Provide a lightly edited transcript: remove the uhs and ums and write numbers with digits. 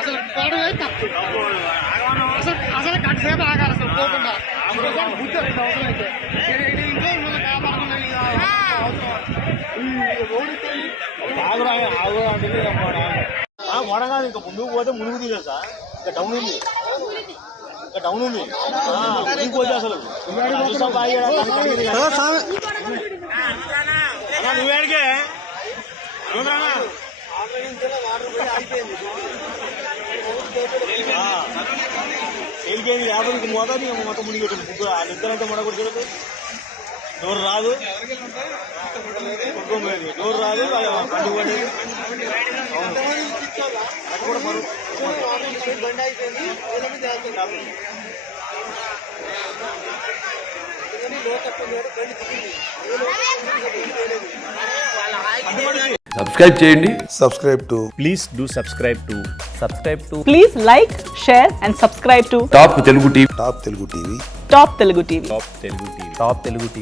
అసలు పోవడమే తప్పు. అసలు గంట సేపు ఆగాలి అసలు పోకుండా. బుద్ధి అవసరం అయితే ఇంట్లో మన వ్యాపారం వడగాదు. ఇంకా ముందుకు పోతే మునుగు తీరేసా. ఇంకా డౌన్ ఉంది, ఇంకా డౌన్ ఉంది. ముందుకు పోతే అసలు నువ్వేడికే వెళ్ళిపోయింది. యాభైకి మోతాది మొత్తం మునిగి పెట్టింది. ముగ్గురు ఆ నిద్రంతా మొడగొట్టు డోర్ రాదు, డోర్ రాదు. పండు పడేది కూడా బరువు. సబ్స్క్రైబ్ చేయండి. Please do subscribe to Please like, share and subscribe to top Telugu TV. Top Telugu TV. Top Telugu TV.